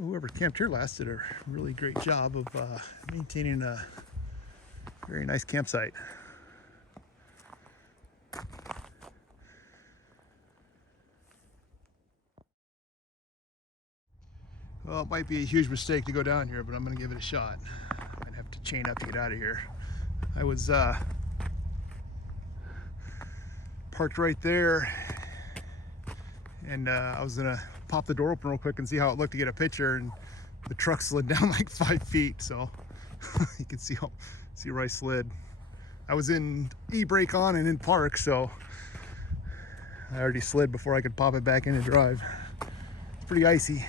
whoever camped here last did a really great job of maintaining a very nice campsite. Well, it might be a huge mistake to go down here, but I'm going to give it a shot. I'd have to chain up to get out of here. I was parked right there, and I was going to pop the door open real quick and see how it looked to get a picture, and the truck slid down like 5 feet, so you can see where I slid. I was in e-brake on and in park, so I already slid before I could pop it back in and drive. It's pretty icy.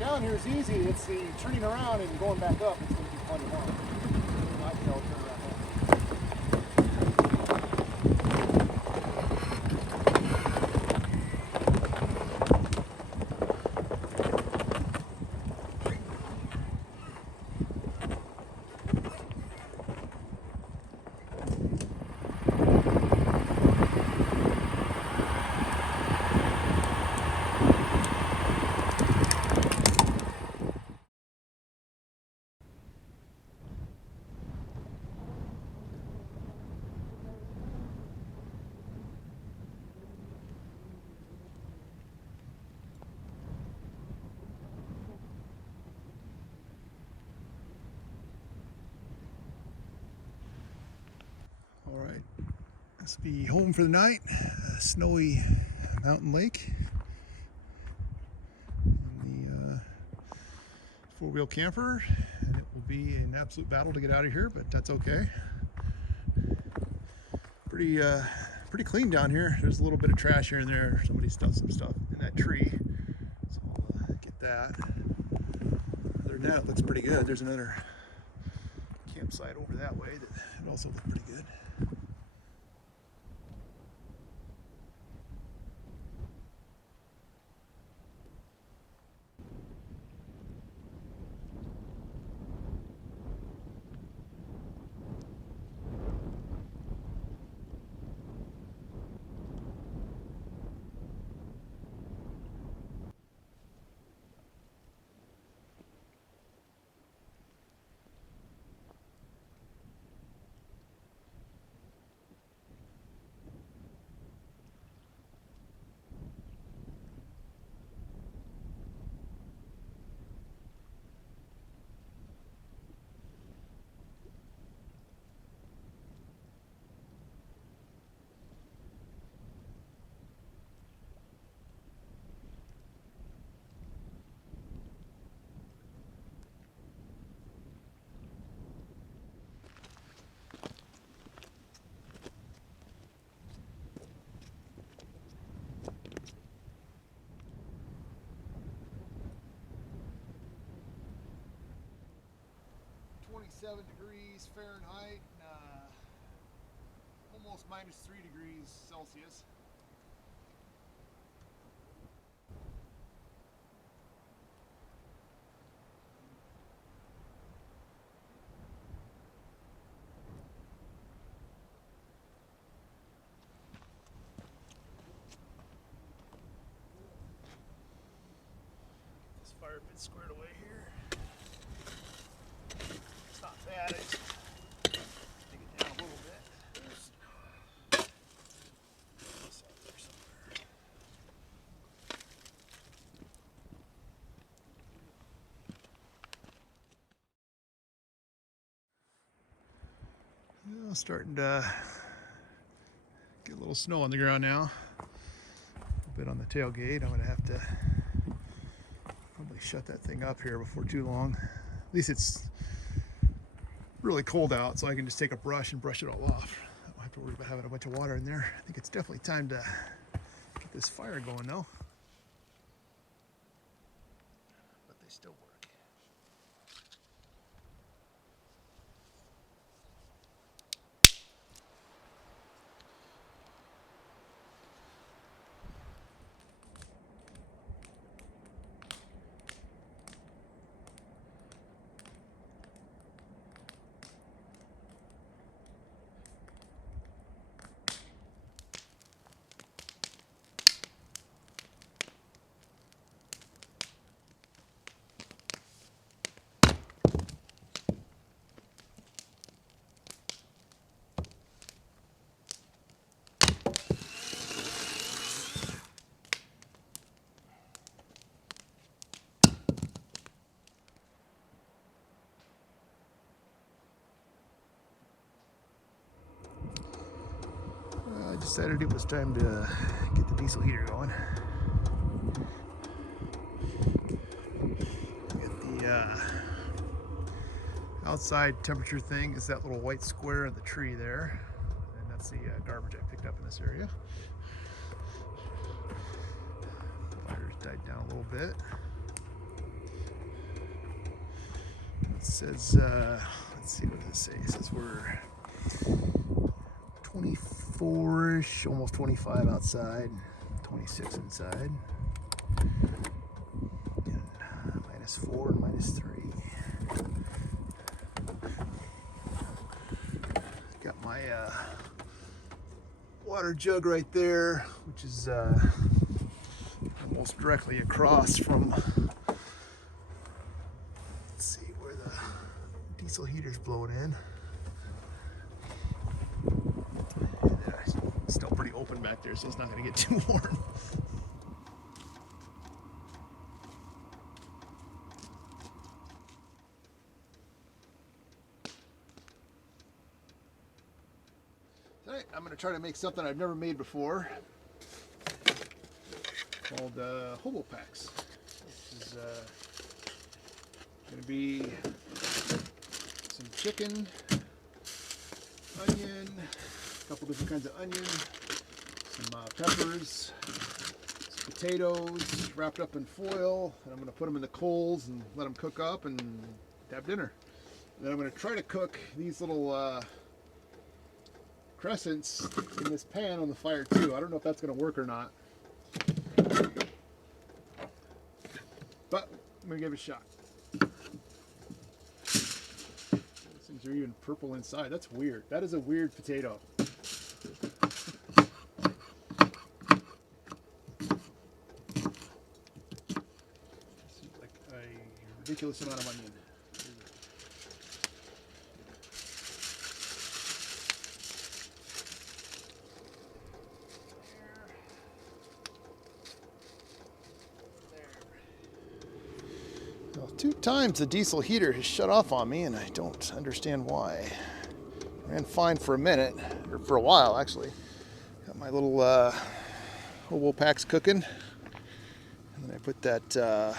Down here is easy. It's the turning around and going back up. It's going to be plenty long. I can all turn around now. All right, let's be home for the night. A snowy mountain lake. In the four-wheel camper, and it will be an absolute battle to get out of here, but that's okay. Pretty clean down here. There's a little bit of trash here and there. Somebody's dumped some stuff in that tree, so I'll get that. Other than that, it looks pretty good. There's another campsite over that way that also looks pretty good. -7 degrees Fahrenheit, almost -3 degrees Celsius. Get this fire pit squared away here. It's not bad. I just take it down a little bit. It's out there somewhere. Well, starting to get a little snow on the ground now. A bit on the tailgate. I'm going to have to probably shut that thing up here before too long. At least it's really cold out, so I can just take a brush and brush it all off. I to worry about having a bunch of water in there. I think it's definitely time to get this fire going though. But they still work. I decided it was time to get the diesel heater going. Get the outside temperature thing is that little white square in the tree there, and that's the garbage I picked up in this area. Fire's died down a little bit. It says, let's see, what does it say? It says we're 24-ish, almost 25 outside, 26 inside. And -4 and -3. Got my water jug right there, which is almost directly across from, let's see where the diesel heater's blowing in. It's still pretty open back there, so it's not going to get too warm. Tonight I'm going to try to make something I've never made before, called hobo packs. This is going to be some chicken, onion, a couple different kinds of onion, some peppers, some potatoes wrapped up in foil, and I'm going to put them in the coals and let them cook up and have dinner. And then I'm going to try to cook these little crescents in this pan on the fire too. I don't know if that's going to work or not, but I'm going to give it a shot. These things are even purple inside. That's weird. That is a weird potato. Seems like a ridiculous amount of onion. Well, 2 times the diesel heater has shut off on me, and I don't understand why. Ran fine for a minute, or for a while actually. Got my little hobo packs cooking, and then I put that,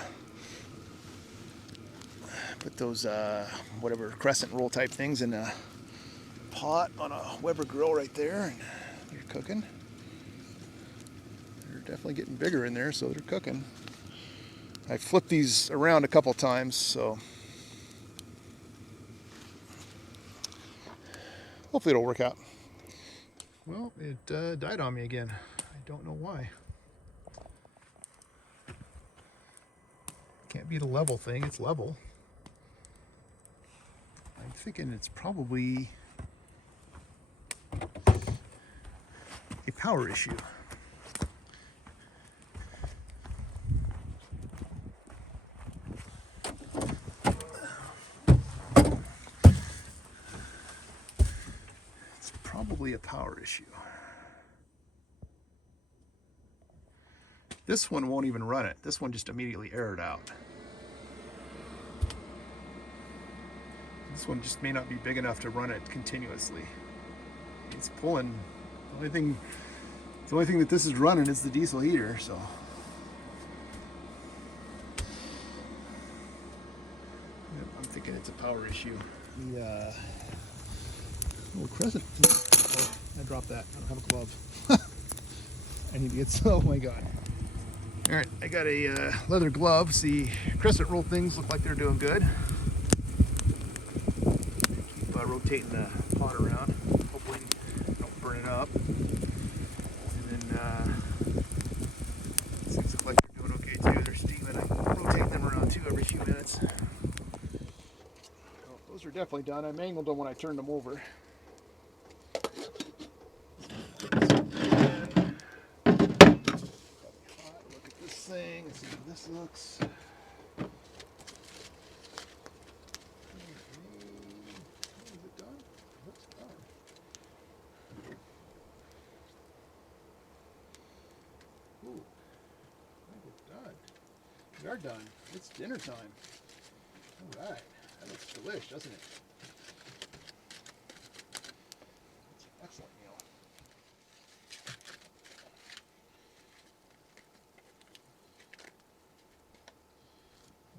put those whatever crescent roll type things in a pot on a Weber grill right there, and they're cooking. They're definitely getting bigger in there, so they're cooking. I flipped these around a couple times, so hopefully it'll work out. Well, it died on me again. I don't know why. Can't be the level thing, it's level. I'm thinking it's probably a power issue. Probably a power issue. This one won't even run it. This one just immediately aired out. This one just may not be big enough to run it continuously. It's pulling. The only thing that this is running is the diesel heater, so. I'm thinking it's a power issue. The Little crescent. Oh, I dropped that. I don't have a glove. I need to get. Oh my god. All right, I got a leather glove. See, crescent roll things look like they're doing good. Keep rotating the pot around. Hopefully, don't burn it up. And then things look like they're doing okay too. They're steaming. I rotate them around too every few minutes. Well, those are definitely done. I mangled them when I turned them over. Look at this thing. Let's see how this looks. Is it done? It looks done. Ooh, I think it's done. We are done. It's dinner time. All right, that looks delish, doesn't it? It's an excellent meal.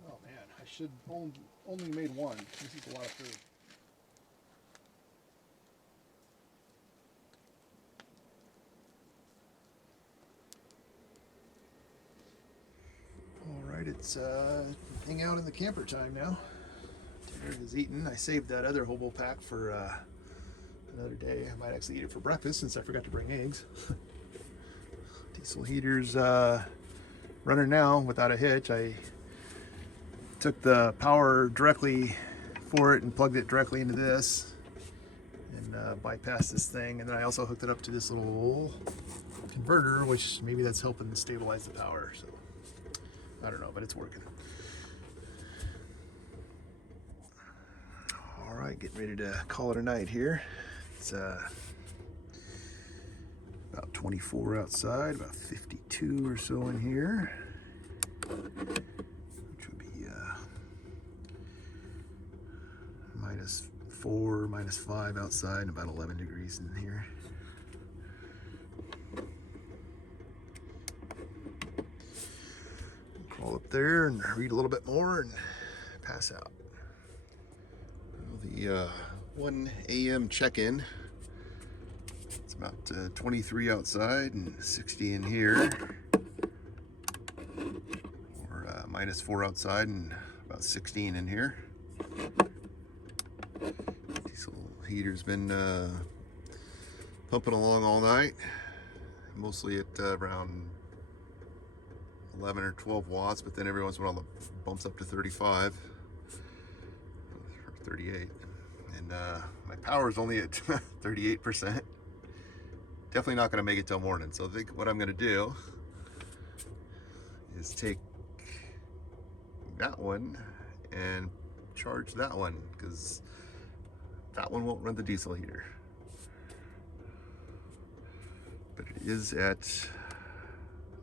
Oh man, I should only made one. This is a lot of food. All right, it's hang out in the camper time now. Dinner is eaten. I saved that other hobo pack for another day. I might actually eat it for breakfast since I forgot to bring eggs. Diesel heater's running now without a hitch. I took the power directly for it and plugged it directly into this and bypassed this thing. And then I also hooked it up to this little converter, which maybe that's helping stabilize the power. So I don't know, but it's working. All right, getting ready to call it a night here. It's about 24 outside, about 52 or so in here, which would be -4, -5 outside, and about 11 degrees in here. Crawl up there and read a little bit more and pass out. The 1 a.m. check-in. It's about 23 outside and 60 in here, or -4 outside and about 16 in here. Diesel heater's been pumping along all night, mostly at around 11 or 12 watts, but then every once in a while it bumps up to 35 or 38. And my power is only at 38%. Definitely not going to make it till morning. So I think what I'm going to do is take that one and charge that one, because that one won't run the diesel heater. But it is at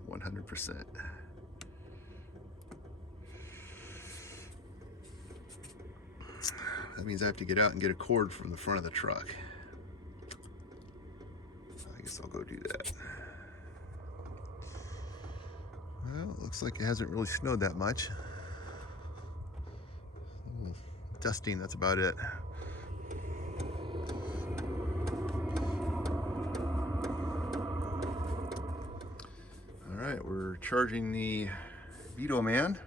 100%. That means I have to get out and get a cord from the front of the truck. I guess I'll go do that. Well, it looks like it hasn't really snowed that much. Dusting, that's about it. All right, we're charging the Vito Man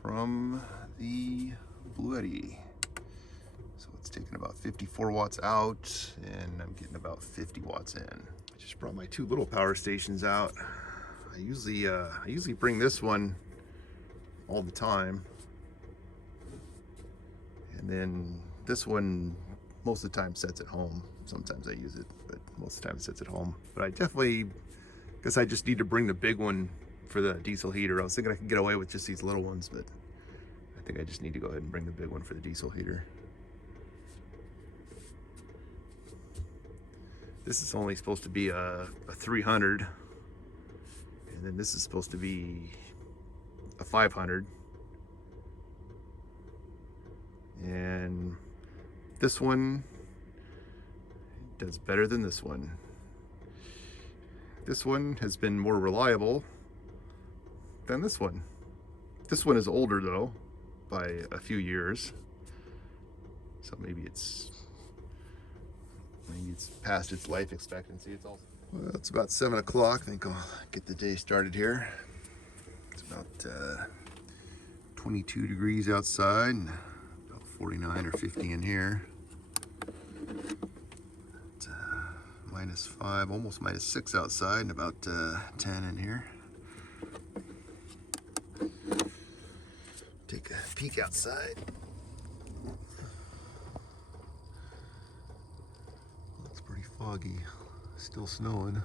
from the Bluetti. So it's taking about 54 watts out, and I'm getting about 50 watts in. I just brought my 2 little power stations out. I usually bring this one all the time, and then this one most of the time sets at home. Sometimes I use it, but most of the time it sits at home. But I definitely guess I just need to bring the big one for the diesel heater. I was thinking I could get away with just these little ones, but I think I just need to go ahead and bring the big one for the diesel heater. This is only supposed to be a 300, and then this is supposed to be a 500. And this one does better than this one. This one has been more reliable than this one. This one is older though, by a few years. So maybe it's past its life expectancy. It's also, well, it's about 7 o'clock. I think I'll get the day started here. It's about 22 degrees outside and about 49 or 50 in here. It's, -5, almost -6 outside, and about 10 in here. Take a peek outside. Looks pretty foggy. Still snowing.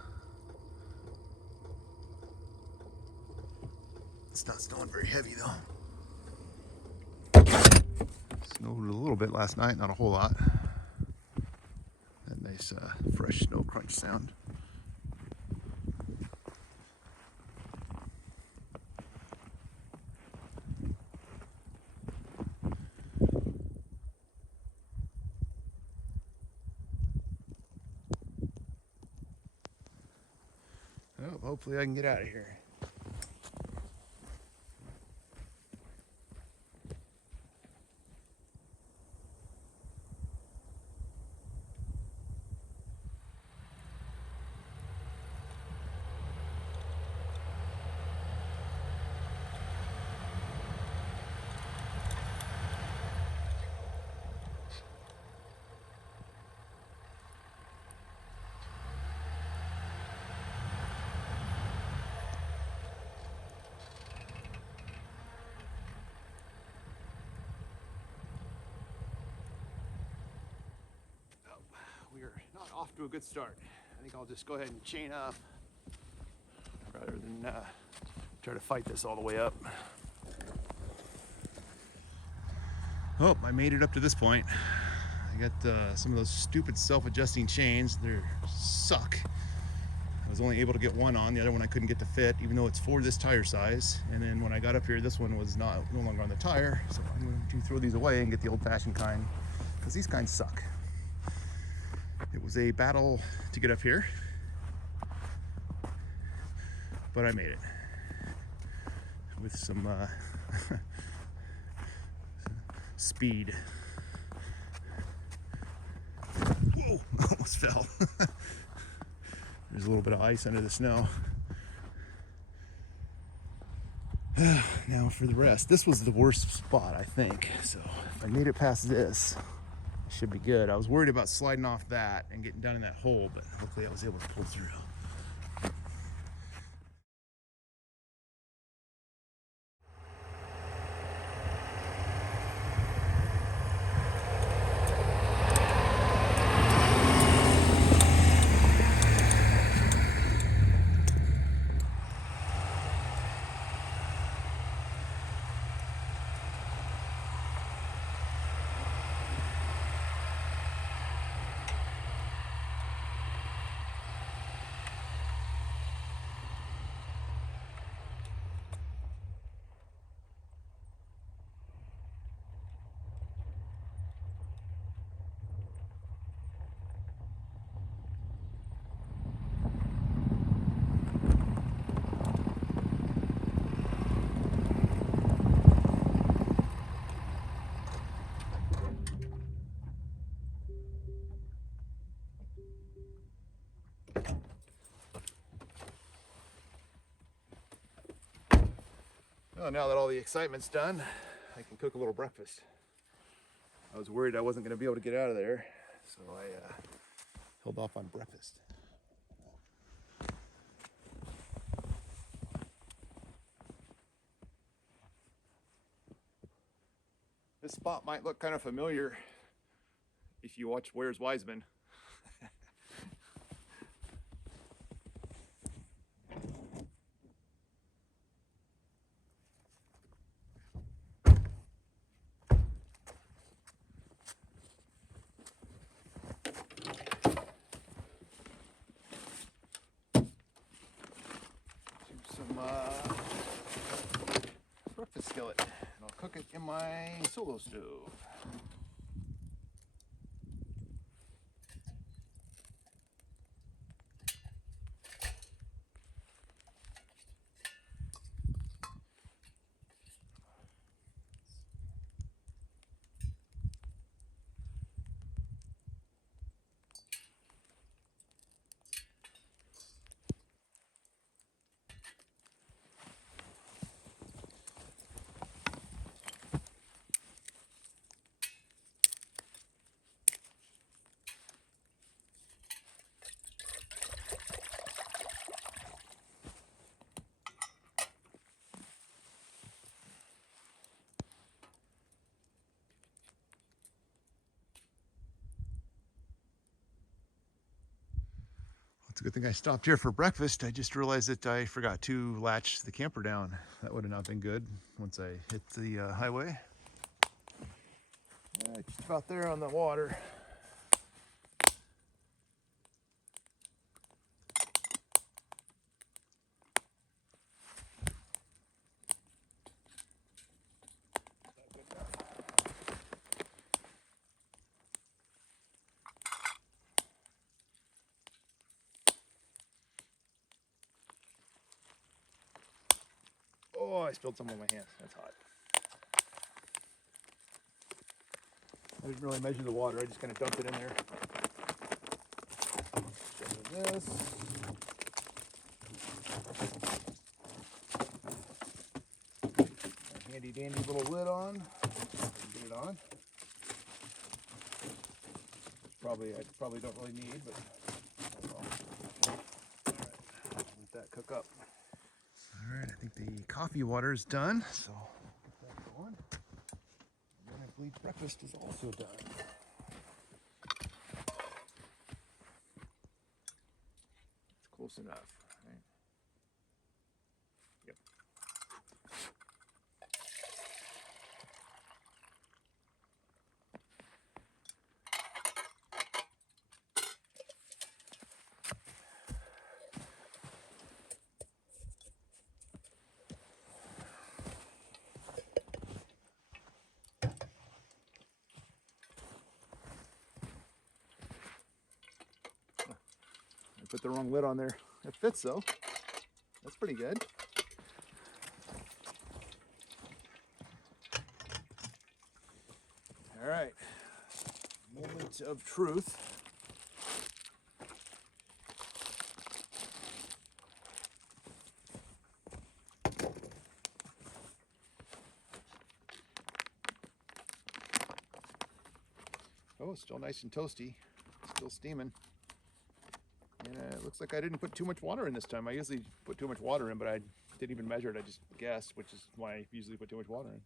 It's not snowing very heavy though. Snowed a little bit last night, not a whole lot. That nice fresh snow crunch sound. Oh, hopefully I can get out of here. We are not off to a good start. I think I'll just go ahead and chain up rather than try to fight this all the way up. Oh, I made it up to this point. I got some of those stupid self-adjusting chains. They suck. I was only able to get one on. The other one I couldn't get to fit, even though it's for this tire size. And then when I got up here, this one was no longer on the tire. So I'm going to throw these away and get the old-fashioned kind, because these kinds suck. It was a battle to get up here, but I made it with some speed. Whoa, almost fell. There's a little bit of ice under the snow. Now for the rest. This was the worst spot, I think. So if I made it past this, should be good. I was worried about sliding off that and getting down in that hole, but hopefully I was able to pull through. Well, now that all the excitement's done, I can cook a little breakfast. I was worried I wasn't going to be able to get out of there, so I held off on breakfast. This spot might look kind of familiar if you watch Where's Wiseman. Breakfast skillet, and I'll cook it in my solo stove. It's a good thing I stopped here for breakfast. I just realized that I forgot to latch the camper down. That would have not been good once I hit the highway. Just about there on the water. Oh, I spilled some on my hands. That's hot. I didn't really measure the water. I just kind of dumped it in there. Shove in this. A handy dandy little lid on. Get it on. I probably don't really need, but oh well. All right, let that cook up. All right, I think the coffee water is done, so get that going. And then I believe breakfast is also done. It's close enough, right? Yep. Put the wrong lid on there. It fits though. That's pretty good. All right. Moment of truth. Oh, it's still nice and toasty. Still steaming. And it looks like I didn't put too much water in this time. I usually put too much water in, but I didn't even measure it. I just guessed, which is why I usually put too much water in.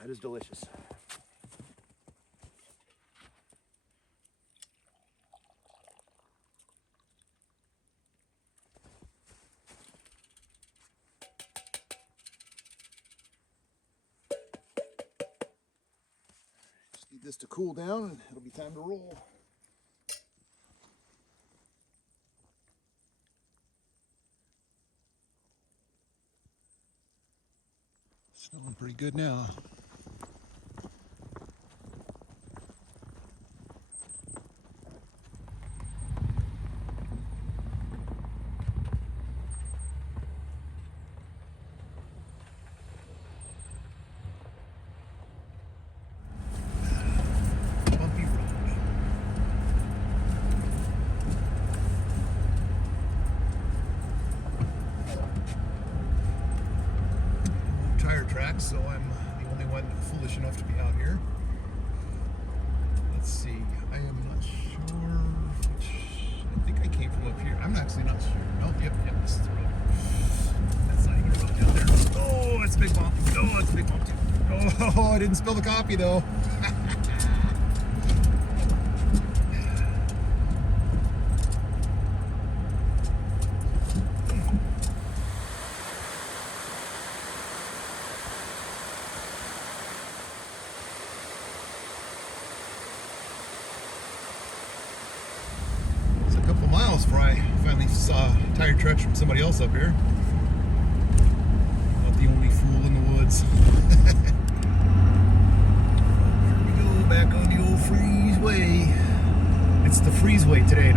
That is delicious. Need this to cool down and it'll be time to roll. Smelling pretty good now. So I'm the only one foolish enough to be out here. Let's see, I am not sure which, I think I came from up here. I'm actually not sure. Nope, yep, this is the road. That's not even a road down there. Oh, that's a big bump. Oh, that's a big bump too. Oh, I didn't spill the coffee though. Before I finally saw tire tracks from somebody else up here. Not the only fool in the woods. Here we go, back on the old freezeway. It's the freezeway today.